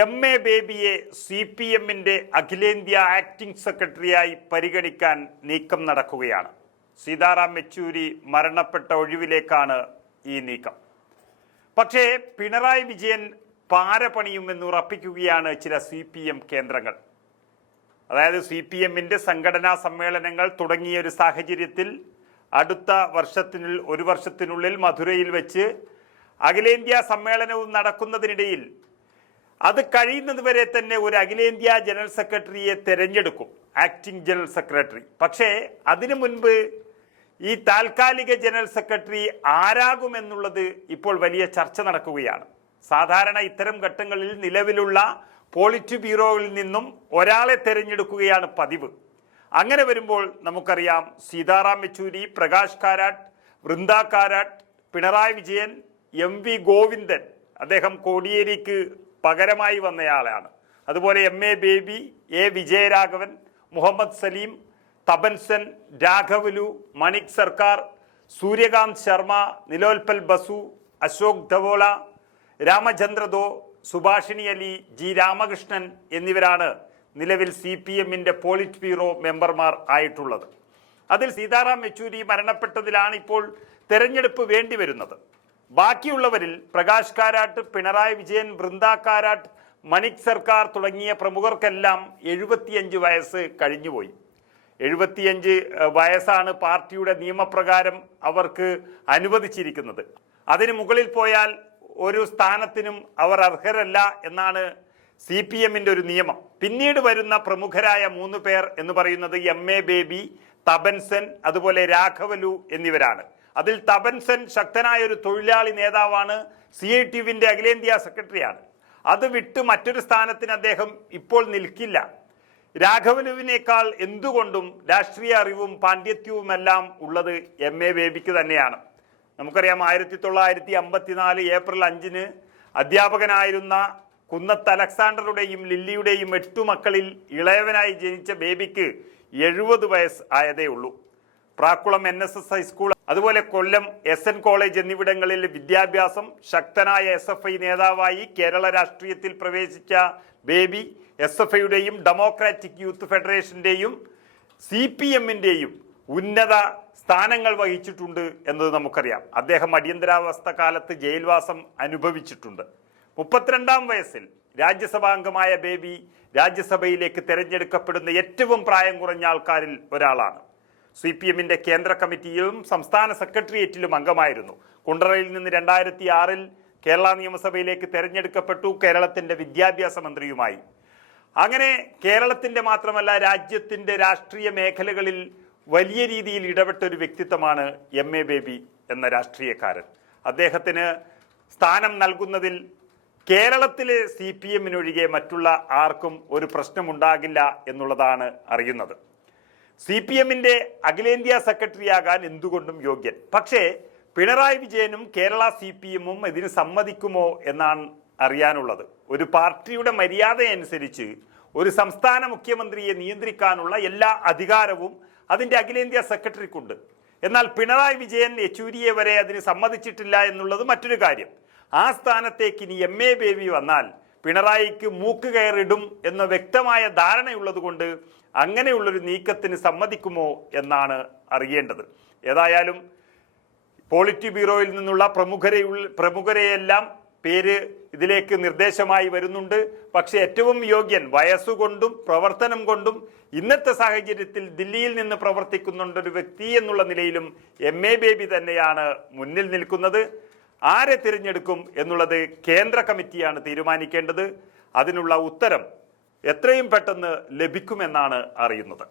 M A ബേബിയെ C P എമ്മിന്റെ അഖിലേന്ത്യാ ആക്ടിംഗ് സെക്രട്ടറിയായി പരിഗണിക്കാൻ നീക്കം നടക്കുകയാണ്. സീതാറാം യെച്ചൂരി മരണപ്പെട്ട ഒഴിവിലേക്കാണ് ഈ നീക്കം. പക്ഷേ പിണറായി വിജയൻ പാര പണിയുമെന്ന് ഉറപ്പിക്കുകയാണ് ചില സി പി എം കേന്ദ്രങ്ങൾ. അതായത് സി പി എമ്മിന്റെ സംഘടനാ സമ്മേളനങ്ങൾ തുടങ്ങിയ ഒരു സാഹചര്യത്തിൽ അടുത്ത വർഷത്തിനുള്ളിൽ ഒരു വർഷത്തിനുള്ളിൽ മധുരയിൽ വെച്ച് അഖിലേന്ത്യാ സമ്മേളനവും നടക്കുന്നതിനിടയിൽ അത് കഴിയുന്നത് വരെ തന്നെ ഒരു അഖിലേന്ത്യാ ജനറൽ സെക്രട്ടറിയെ തിരഞ്ഞെടുക്കും ആക്ടിംഗ് ജനറൽ സെക്രട്ടറി പക്ഷേ അതിനു മുൻപ് ഈ താൽക്കാലിക ജനറൽ സെക്രട്ടറി ആരാകുമെന്നുള്ളത് ഇപ്പോൾ വലിയ ചർച്ച നടക്കുകയാണ്. സാധാരണ ഇത്തരം ഘട്ടങ്ങളിൽ നിലവിലുള്ള പോളിറ്റ് ബ്യൂറോയിൽ നിന്നും ഒരാളെ തിരഞ്ഞെടുക്കുകയാണ് പതിവ്. അങ്ങനെ വരുമ്പോൾ നമുക്കറിയാം സീതാറാം യെച്ചൂരി പ്രകാശ് കാരാട്ട് വൃന്ദ കാരാട്ട് പിണറായി വിജയൻ എം വി ഗോവിന്ദൻ അദ്ദേഹം കോടിയേരിക്ക് പകരമായി വന്നയാളാണ്. അതുപോലെ M A Baby A Vijayaraghavan Muhammad Salim Tapan Sen രാഘവലു Manik Sarkar Suryakant Sharma Nilotpal Basu Ashok Dhawale Ramachandra Dome Subhashini Ali G Ramakrishnan എന്നിവരാണ് നിലവിൽ സി പി എമ്മിന്റെ പോളിറ്റ് ബ്യൂറോ മെമ്പർമാർ ആയിട്ടുള്ളത്. അതിൽ സീതാറാം യെച്ചൂരി മരണപ്പെട്ടതിലാണ് ഇപ്പോൾ തെരഞ്ഞെടുപ്പ് വേണ്ടി വരുന്നത് ബാക്കിയുള്ളവരിൽ പ്രകാശ് കാരാട്ട് പിണറായി വിജയൻ വൃന്ദ കാരാട്ട് മണിക് സർക്കാർ തുടങ്ങിയ പ്രമുഖർക്കെല്ലാം എഴുപത്തിയഞ്ച് വയസ്സ് കഴിഞ്ഞുപോയി. എഴുപത്തിയഞ്ച് വയസ്സാണ് പാർട്ടിയുടെ നിയമപ്രകാരം അവർക്ക് അനുവദിച്ചിരിക്കുന്നത്. അതിന് മുകളിൽ പോയാൽ ഒരു സ്ഥാനത്തിനും അവർ അർഹരല്ല എന്നാണ് സി പി എമ്മിന്റെ ഒരു നിയമം. പിന്നീട് വരുന്ന പ്രമുഖരായ മൂന്ന് പേർ എന്ന് പറയുന്നത് എം എ ബേബി തപൻസൻ അതുപോലെ രാഘവലു എന്നിവരാണ്. അതിൽ തപൻസൻ ശക്തനായ ഒരു തൊഴിലാളി നേതാവാണ് സി ഐ ടി യുവിന്റെ അഖിലേന്ത്യാ സെക്രട്ടറിയാണ്. അത് വിട്ട് മറ്റൊരു സ്ഥാനത്തിന് അദ്ദേഹം ഇപ്പോൾ നിൽക്കില്ല. രാഘവനുവിനേക്കാൾ എന്തുകൊണ്ടും രാഷ്ട്രീയ അറിവും പാണ്ഡിത്യവുമെല്ലാം ഉള്ളത് എം എ ബേബിക്ക് തന്നെയാണ്. നമുക്കറിയാം ആയിരത്തി തൊള്ളായിരത്തി അമ്പത്തിനാല് ഏപ്രിൽ അഞ്ചിന് അധ്യാപകനായിരുന്ന കുന്നത്ത് അലക്സാണ്ടറുടെയും ലില്ലിയുടെയും എട്ടു മക്കളിൽ ഇളയവനായി ജനിച്ച ബേബിക്ക് എഴുപത് വയസ്സ് ആയതേ ഉള്ളൂ Prakkulam N S S high school അതുപോലെ കൊല്ലം എസ് എൻ കോളേജ് എന്നിവിടങ്ങളിൽ വിദ്യാഭ്യാസം ശക്തനായ എസ് എഫ് ഐ നേതാവായി കേരള രാഷ്ട്രീയത്തിൽ പ്രവേശിച്ച ബേബി എസ് എഫ് ഐയുടെയും ഡെമോക്രാറ്റിക് യൂത്ത് ഫെഡറേഷന്റെയും സി പി എമ്മിന്റെയും ഉന്നത സ്ഥാനങ്ങൾ വഹിച്ചിട്ടുണ്ട് എന്നത് നമുക്കറിയാം. അദ്ദേഹം അടിയന്തരാവസ്ഥ കാലത്ത് ജയിൽവാസം അനുഭവിച്ചിട്ടുണ്ട്. മുപ്പത്തിരണ്ടാം വയസ്സിൽ രാജ്യസഭാംഗമായ ബേബി രാജ്യസഭയിലേക്ക് തിരഞ്ഞെടുക്കപ്പെടുന്ന ഏറ്റവും പ്രായം കുറഞ്ഞ ആൾക്കാരിൽ ഒരാളാണ്. സി പി എമ്മിന്റെ കേന്ദ്ര കമ്മിറ്റിയിലും സംസ്ഥാന സെക്രട്ടേറിയറ്റിലും അംഗമായിരുന്നു. കുണ്ടറയിൽ നിന്ന് രണ്ടായിരത്തി ആറിൽ കേരള നിയമസഭയിലേക്ക് തെരഞ്ഞെടുക്കപ്പെട്ടു കേരളത്തിന്റെ വിദ്യാഭ്യാസ മന്ത്രിയുമായി. അങ്ങനെ കേരളത്തിന്റെ മാത്രമല്ല രാജ്യത്തിന്റെ രാഷ്ട്രീയ മേഖലകളിൽ വലിയ രീതിയിൽ ഇടപെട്ട ഒരു വ്യക്തിത്വമാണ് എം എ ബേബി എന്ന രാഷ്ട്രീയക്കാരൻ. അദ്ദേഹത്തിന് സ്ഥാനം നൽകുന്നതിൽ കേരളത്തിലെ സി പി എമ്മിനൊഴികെ മറ്റുള്ള ആർക്കും ഒരു പ്രശ്നമുണ്ടാകില്ല എന്നുള്ളതാണ് അറിയുന്നത്. സി പി എമ്മിന്റെ അഖിലേന്ത്യാ സെക്രട്ടറിയാകാൻ എന്തുകൊണ്ടും യോഗ്യൻ. പക്ഷേ പിണറായി വിജയനും കേരള സി പി എമ്മും ഇതിന് സമ്മതിക്കുമോ എന്നാണ് അറിയാനുള്ളത്. ഒരു പാർട്ടിയുടെ മര്യാദയനുസരിച്ച് ഒരു സംസ്ഥാന മുഖ്യമന്ത്രിയെ നിയന്ത്രിക്കാനുള്ള എല്ലാ അധികാരവും അതിന്റെ അഖിലേന്ത്യാ സെക്രട്ടറിക്കുണ്ട്. എന്നാൽ പിണറായി വിജയൻ യെച്ചൂരിയെ വരെ അതിന് സമ്മതിച്ചിട്ടില്ല എന്നുള്ളത് മറ്റൊരു കാര്യം. ആ സ്ഥാനത്തേക്ക് ഇനി എം എ ബേബി വന്നാൽ പിണറായിക്ക് മൂക്ക് കയറിടും എന്ന വ്യക്തമായ ധാരണയുള്ളത് കൊണ്ട് അങ്ങനെയുള്ളൊരു നീക്കത്തിന് സമ്മതിക്കുമോ എന്നാണ് അറിയേണ്ടത്. ഏതായാലും പോളിറ്റ് ബ്യൂറോയിൽ നിന്നുള്ള പ്രമുഖരെ പ്രമുഖരെയെല്ലാം പേര് ഇതിലേക്ക് നിർദ്ദേശമായി വരുന്നുണ്ട്. പക്ഷെ ഏറ്റവും യോഗ്യൻ വയസ്സുകൊണ്ടും പ്രവർത്തനം കൊണ്ടും ഇന്നത്തെ സാഹചര്യത്തിൽ ദില്ലിയിൽ നിന്ന് പ്രവർത്തിക്കുന്നുണ്ടൊരു വ്യക്തി എന്നുള്ള നിലയിലും എം എ ബേബി തന്നെയാണ് മുന്നിൽ നിൽക്കുന്നത്. ആരെ തിരഞ്ഞെടുക്കും എന്നുള്ളത് കേന്ദ്ര കമ്മിറ്റിയാണ് തീരുമാനിക്കേണ്ടത്. അതിനുള്ള ഉത്തരം എത്രയും പെട്ടെന്ന് ലഭിക്കുമെന്നാണ് അറിയുന്നത്.